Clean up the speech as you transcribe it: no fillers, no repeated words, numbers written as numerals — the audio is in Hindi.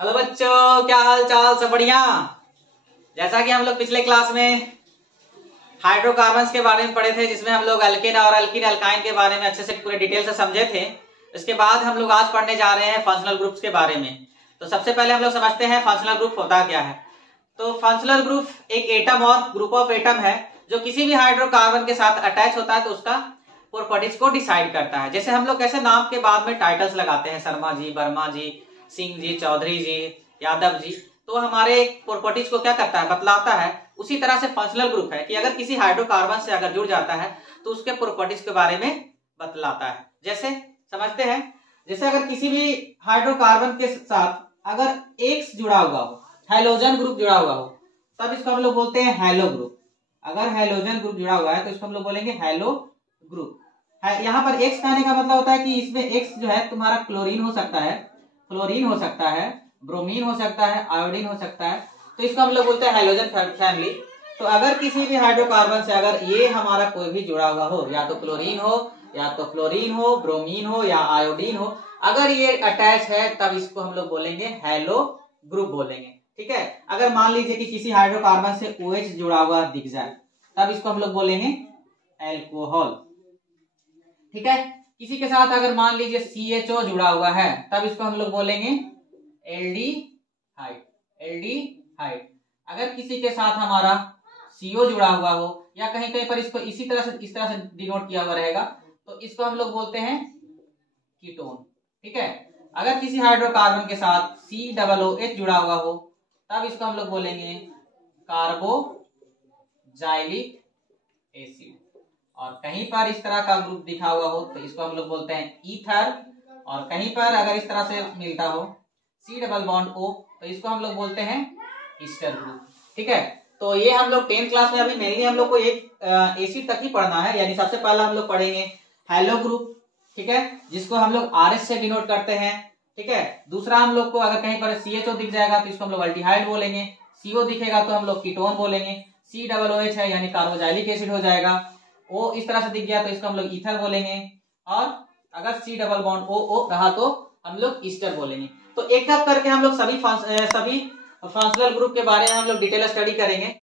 हेलो बच्चों, क्या हाल चाल? सब बढ़िया। जैसा कि हम लोग पिछले क्लास में हाइड्रोकार्बन्स के बारे में पढ़े थे, जिसमें हम लोग अल्किन और अल्किन अल्काइन के बारे में अच्छे से पूरे डिटेल से समझे थे। इसके बाद हम लोग आज पढ़ने जा रहे हैं फंक्शनल ग्रुप्स के बारे में। तो सबसे पहले हम लोग समझते हैं फंक्शनल ग्रुप होता क्या है। तो फंक्शनल ग्रुप एक एटम और ग्रुप ऑफ एटम है जो किसी भी हाइड्रोकार्बन के साथ अटैच होता है तो उसका प्रॉपर्टीज को डिसाइड करता है। जैसे हम लोग कैसे नाम के बाद में टाइटल्स लगाते हैं, शर्मा जी, वर्मा जी, सिंह जी, चौधरी जी, यादव जी, तो हमारे प्रॉपर्टीज को क्या करता है, बतलाता है। उसी तरह से फंक्शनल ग्रुप है कि अगर किसी हाइड्रोकार्बन से अगर जुड़ जाता है तो उसके प्रॉपर्टीज के बारे में बतलाता है। जैसे समझते हैं, जैसे अगर किसी भी हाइड्रोकार्बन के साथ अगर X जुड़ा हुआ हो, हाइड्रोजन ग्रुप जुड़ा हुआ हो, तब इसको हम लोग बोलते हैं हैलो ग्रुप। अगर हाइड्रोजन ग्रुप जुड़ा हुआ है तो इसको हम लोग बोलेंगे हैलो ग्रुप। यहाँ पर X कहने का मतलब होता है कि इसमें X जो है तुम्हारा क्लोरीन हो सकता है, फ्लोरीन हो सकता है, ब्रोमीन हो सकता है, आयोडीन हो सकता है, तो इसको हम लोग बोलते हैं हाइड्रोजन फैमिली। तो अगर किसी भी हाइड्रोकार्बन से अगर ये हमारा कोई भी जुड़ा हुआ हो, या तो क्लोरीन हो, या तो फ्लोरीन हो, ब्रोमीन हो, या आयोडीन हो, अगर ये अटैच है तब इसको हम लोग बोलेंगे हैलो ग्रुप बोलेंगे। ठीक है। अगर मान लीजिए कि किसी हाइड्रोकार्बन से OH जुड़ा हुआ दिख जाए तब इसको हम लोग बोलेंगे एल्कोहल। ठीक है। किसी के साथ अगर मान लीजिए CHO जुड़ा हुआ है तब इसको हम लोग बोलेंगे एल्डिहाइड, एल्डिहाइड। अगर किसी के साथ हमारा CO जुड़ा हुआ हो, या कहीं कहीं पर इसको इसी तरह से इस तरह से डिनोट किया हुआ रहेगा तो इसको हम लोग बोलते हैं कीटोन। ठीक है। अगर किसी हाइड्रोकार्बन के साथ COOH जुड़ा हुआ हो तब इसको हम लोग बोलेंगे कार्बोजाइलिक एसिड। और कहीं पर इस तरह का ग्रुप दिखा हुआ हो तो इसको हम लोग बोलते हैं ईथर। और कहीं पर अगर इस तरह से मिलता हो C डबल बॉन्ड O तो इसको हम लोग बोलते हैं ईस्टर ग्रुप। ठीक है। तो ये हम लोग 10th क्लास में अभी मेनली हम लोग को एक एसिड तक ही पढ़ना है। यानी सबसे पहला हम लोग पढ़ेंगे हैलो ग्रुप, ठीक है, जिसको हम लोग RS से डिनोट करते हैं। ठीक है। दूसरा हम लोग को अगर कहीं पर CHO दिख जाएगा तो इसको हम लोग अल्डिहाइड बोलेंगे, CO दिखेगा तो हम लोग कीटोन बोलेंगे, COOH है यानी कार्बोजाइलिक एसिड हो जाएगा, O इस तरह से दिख गया तो इसको हम लोग ईथर बोलेंगे, और अगर C डबल बॉन्ड O रहा तो हम लोग ईस्टर बोलेंगे। तो एक एक करके हम लोग सभी फंक्शनल ग्रुप के बारे में हम लोग डिटेल स्टडी करेंगे।